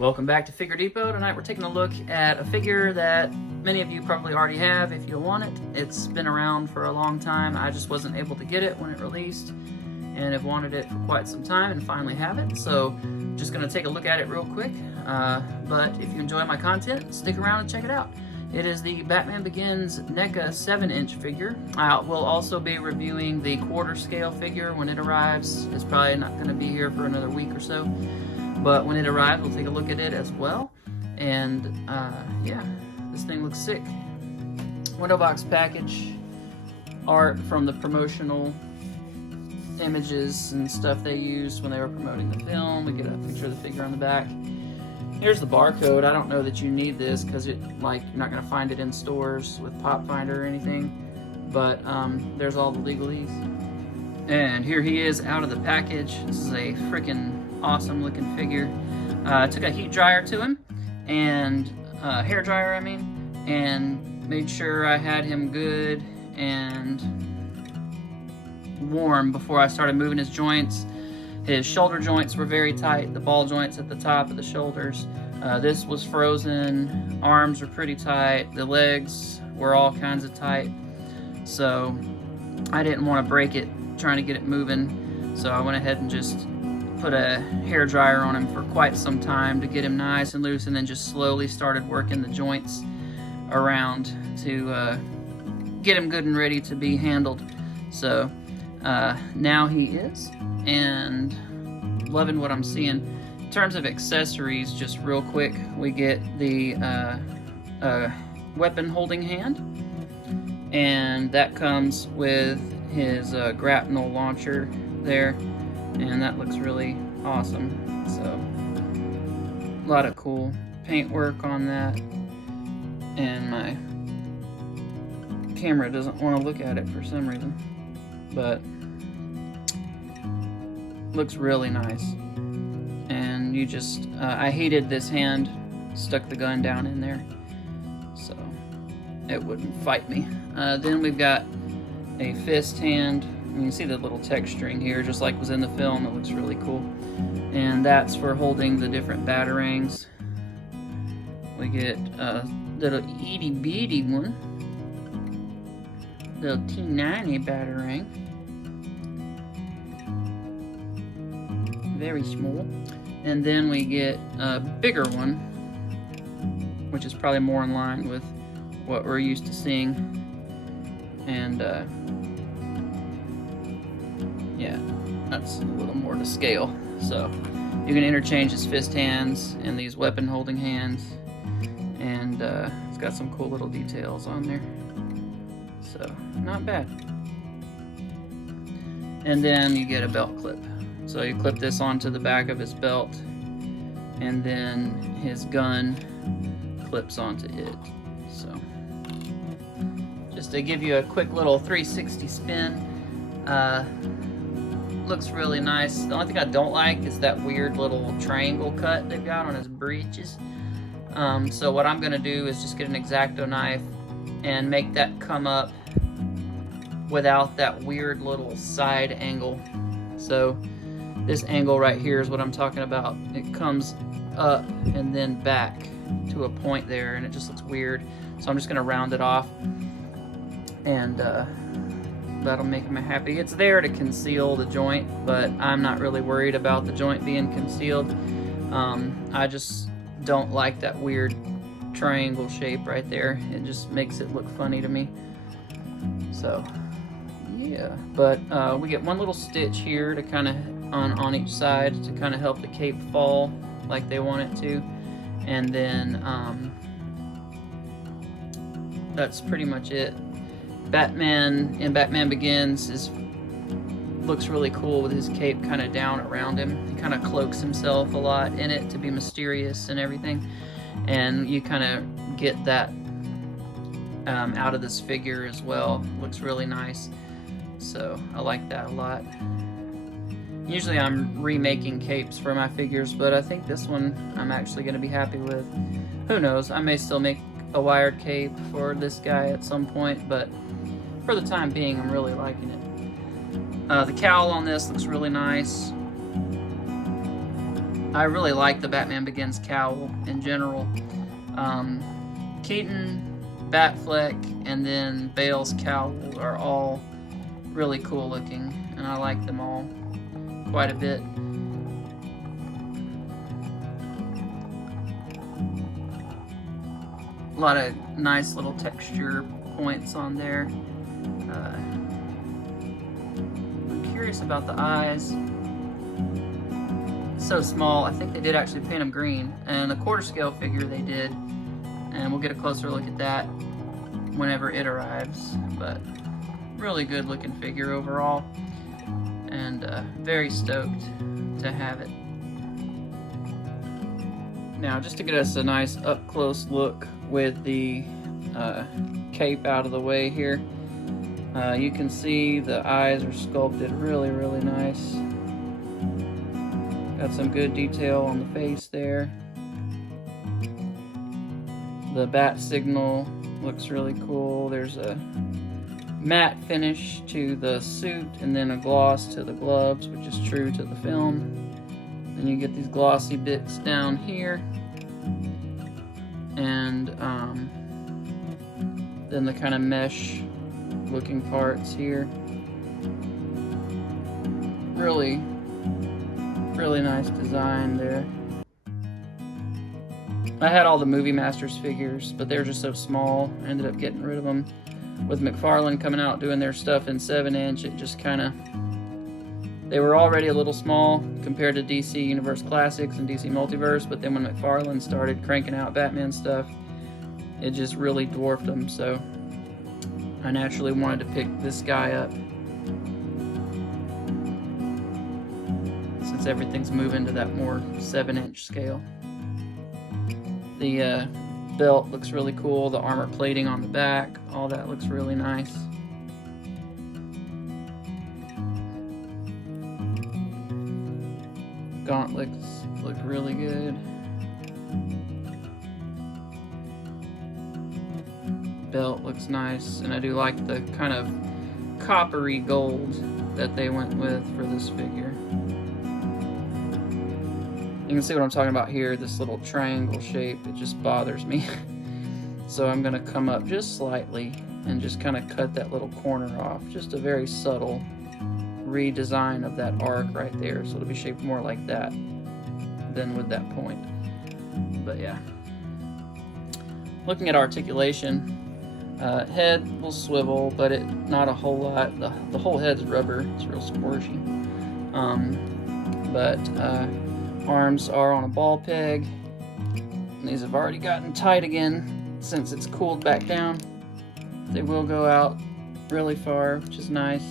Welcome back to Figure Depot. Tonight we're taking a look at a figure that many of you probably already have if you want it. It's been around for a long time. I just wasn't able to get it when it released and have wanted it for quite some time and finally have it. So just going to take a look at it real quick. But if you enjoy my content, stick around and check it out. It is the Batman Begins NECA 7-inch figure. We'll also be reviewing the quarter scale figure when it arrives. It's probably not going to be here for another week or so. But when it arrives, we'll take a look at it as well. And yeah, this thing looks sick. Window box package, art from the promotional images and stuff they used when they were promoting the film. We get a picture of the figure on the back. Here's the barcode. I don't know that you need this because you're not going to find it in stores with Pop Finder or anything. But there's all the legalese. And here he is out of the package. This is a freaking awesome looking figure. I took a heat dryer to him, and hair dryer I mean, and made sure I had him good and warm before I started moving his joints. His shoulder joints were very tight, the ball joints at the top of the shoulders. This was frozen, arms were pretty tight, the legs were all kinds of tight, so I didn't want to break it trying to get it moving, so I went ahead and just put a hair dryer on him for quite some time to get him nice and loose, and then just slowly started working the joints around to get him good and ready to be handled. So now he is, and loving what I'm seeing. In terms of accessories, just real quick, we get the weapon holding hand, and that comes with his grapnel launcher there. And that looks really awesome. So a lot of cool paint work on that, and my camera doesn't want to look at it for some reason, but looks really nice. And you just I hated this hand, stuck the gun down in there so it wouldn't fight me. Then we've got a fist hand. You can see the little texturing here, just like was in the film. It looks really cool. And that's for holding the different batarangs. We get a little itty bitty one. Little T90 batarang. Very small. And then we get a bigger one, which is probably more in line with what we're used to seeing. And yeah, that's a little more to scale. So you can interchange his fist hands and these weapon holding hands, and it's got some cool little details on there, so not bad. And then you get a belt clip, so you clip this onto the back of his belt, and then his gun clips onto it. So just to give you a quick little 360 spin. Looks really nice. The only thing I don't like is that weird little triangle cut they've got on his breeches. So what I'm gonna do is just get an X-Acto knife and make that come up without that weird little side angle. So this angle right here is what I'm talking about. It comes up and then back to a point there, and it just looks weird. So I'm just gonna round it off, and that'll make him happy. It's there to conceal the joint, but I'm not really worried about the joint being concealed. I just don't like that weird triangle shape right there. It just makes it look funny to me. So yeah, but we get one little stitch here to kind of on each side to kind of help the cape fall like they want it to, and then that's pretty much it. Batman in Batman Begins looks really cool with his cape kind of down around him. He kind of cloaks himself a lot in it to be mysterious and everything, and you kind of get that out of this figure as well. Looks really nice, so I like that a lot. Usually I'm remaking capes for my figures, but I think this one I'm actually going to be happy with. Who knows, I may still make a wired cape for this guy at some point, but for the time being, I'm really liking it. The cowl on this looks really nice. I really like the Batman Begins cowl in general. Keaton, Batfleck, and then Bale's cowl are all really cool looking, and I like them all quite a bit. A lot of nice little texture points on there. I'm curious about the eyes. So small. I think they did actually paint them green, and the quarter scale figure they did, and we'll get a closer look at that whenever it arrives. But really good looking figure overall, and very stoked to have it. Now, just to get us a nice up close look with the cape out of the way here, you can see the eyes are sculpted really nice. Got some good detail on the face there. The bat signal looks really cool. There's a matte finish to the suit and then a gloss to the gloves, which is true to the film. Then you get these glossy bits down here, and then the kind of mesh looking parts here. Really nice design there. I had all the Movie Masters figures, but they were just so small. I ended up getting rid of them. With McFarlane coming out doing their stuff in 7-inch, it just kind of... They were already a little small compared to DC Universe Classics and DC Multiverse, but then when McFarlane started cranking out Batman stuff, it just really dwarfed them, so I naturally wanted to pick this guy up, since everything's moving to that more 7-inch scale. The belt looks really cool, the armor plating on the back, all that looks really nice. Gauntlets look really good. Belt looks nice, and I do like the kind of coppery gold that they went with for this figure. You can see what I'm talking about here, this little triangle shape, it just bothers me. So I'm gonna come up just slightly and just kind of cut that little corner off. Just a very subtle redesign of that arc right there, so it'll be shaped more like that than with that point. But yeah. Looking at articulation, head will swivel, but not a whole lot. The whole head's rubber, it's real squishy. Arms are on a ball peg. And these have already gotten tight again since it's cooled back down. They will go out really far, which is nice.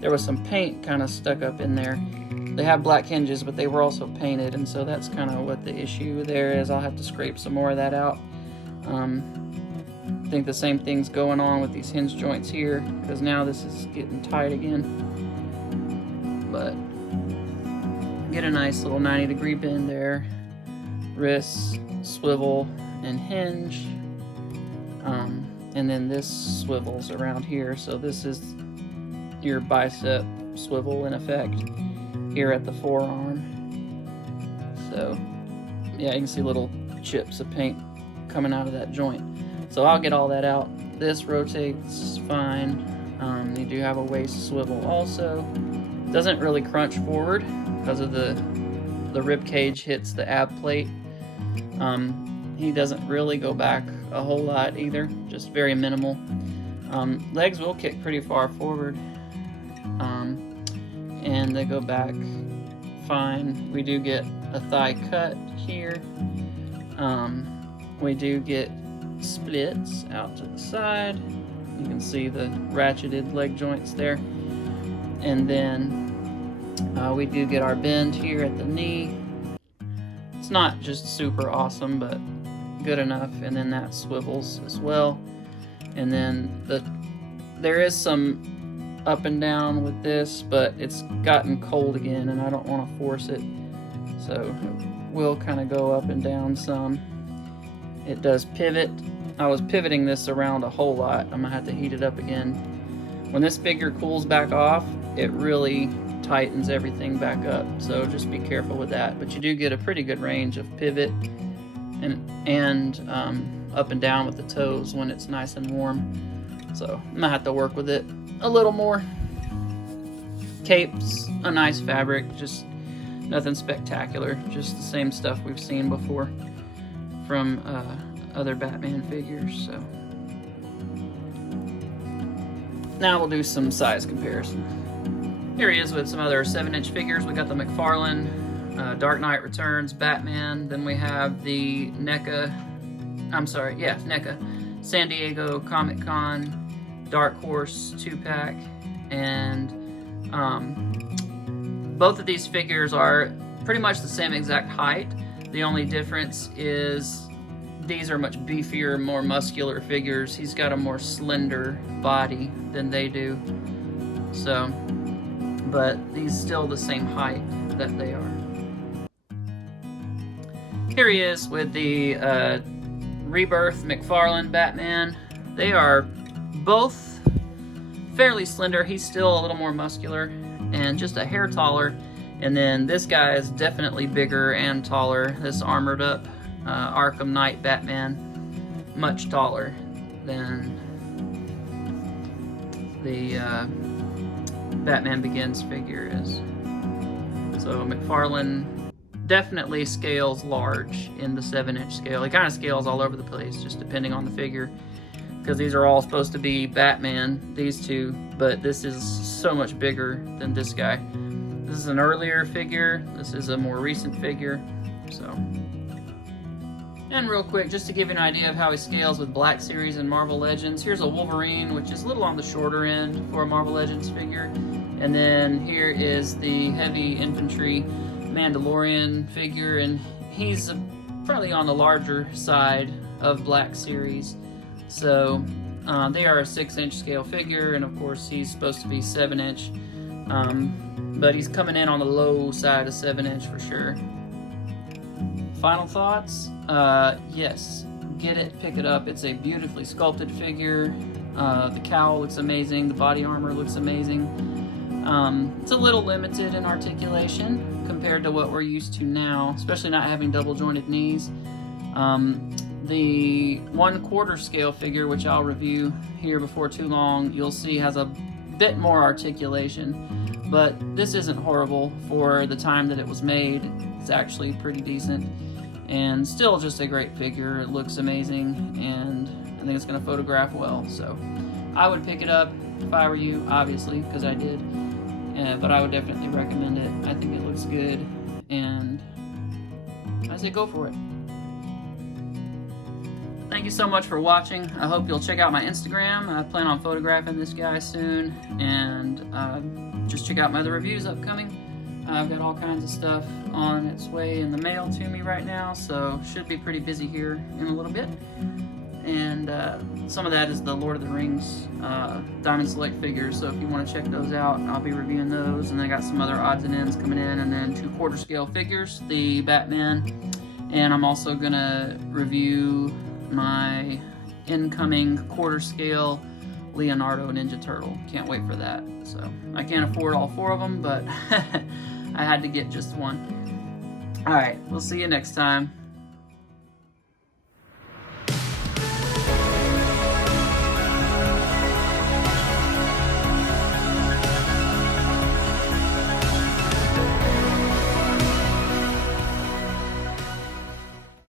There was some paint kind of stuck up in there. They have black hinges, but they were also painted, and so that's kind of what the issue there is. I'll have to scrape some more of that out. I think the same thing's going on with these hinge joints here, because now this is getting tight again. But get a nice little 90-degree bend there. Wrists, swivel, and hinge. And then this swivels around here, so this is your bicep swivel in effect here at the forearm. So yeah, you can see little chips of paint coming out of that joint. So I'll get all that out. This rotates fine. You do have a waist swivel also. Doesn't really crunch forward because of the rib cage hits the ab plate. He doesn't really go back a whole lot either, just very minimal. Legs will kick pretty far forward, and they go back fine. We do get a thigh cut here. We do get splits out to the side. You can see the ratcheted leg joints there. And then we do get our bend here at the knee. It's not just super awesome, but good enough. And then that swivels as well. And then there is some up and down with this, but it's gotten cold again and I don't want to force it. So it will kind of go up and down some. It does pivot. I was pivoting this around a whole lot. I'm gonna have to heat it up again. When this figure cools back off, it really tightens everything back up. So just be careful with that. But you do get a pretty good range of pivot and up and down with the toes when it's nice and warm. So I'm gonna have to work with it a little more. Cape's a nice fabric, just nothing spectacular, just the same stuff we've seen before from other Batman figures. So now we'll do some size comparison. Here he is with some other 7-inch figures. We got the McFarlane Dark Knight Returns Batman. Then we have the NECA San Diego Comic-Con Dark Horse 2-pack. And both of these figures are pretty much the same exact height. The only difference is these are much beefier, more muscular figures. He's got a more slender body than they do. So, but he's still the same height that they are. Here he is with the Rebirth McFarlane Batman. They are both fairly slender. He's still a little more muscular and just a hair taller. And then this guy is definitely bigger and taller. This armored up Arkham Knight Batman, much taller than the Batman Begins figure is. So McFarlane definitely scales large in the 7-inch scale. He kind of scales all over the place, just depending on the figure, because these are all supposed to be Batman, these two, but this is so much bigger than this guy. This is an earlier figure, this is a more recent figure, so. And real quick, just to give you an idea of how he scales with Black Series and Marvel Legends, here's a Wolverine, which is a little on the shorter end for a Marvel Legends figure. And then here is the Heavy Infantry Mandalorian figure, and he's probably on the larger side of Black Series. So they are a 6-inch scale figure, and of course he's supposed to be 7-inch, but he's coming in on the low side of 7-inch for sure. Final thoughts? Yes, get it, pick it up. It's a beautifully sculpted figure. The cowl looks amazing, the body armor looks amazing. It's a little limited in articulation compared to what we're used to now, especially not having double jointed knees. The 1/4 scale figure, which I'll review here before too long, you'll see has a bit more articulation, but this isn't horrible for the time that it was made. It's actually pretty decent and still just a great figure. It looks amazing, and I think it's going to photograph well. So I would pick it up if I were you, obviously, because I did. But I would definitely recommend it. I think it looks good, and I say go for it. Thank you so much for watching. I hope you'll check out my Instagram. I plan on photographing this guy soon, and just check out my other reviews upcoming. I've got all kinds of stuff on its way in the mail to me right now, so should be pretty busy here in a little bit. And some of that is the Lord of the Rings Diamond Select figures, so if you want to check those out, I'll be reviewing those. And I got some other odds and ends coming in, and then 2/4 scale figures, the Batman, and I'm also gonna review my incoming 1/4 scale Leonardo Ninja Turtle. Can't wait for that. So I can't afford all 4 of them, but I had to get just one. All right, we'll see you next time.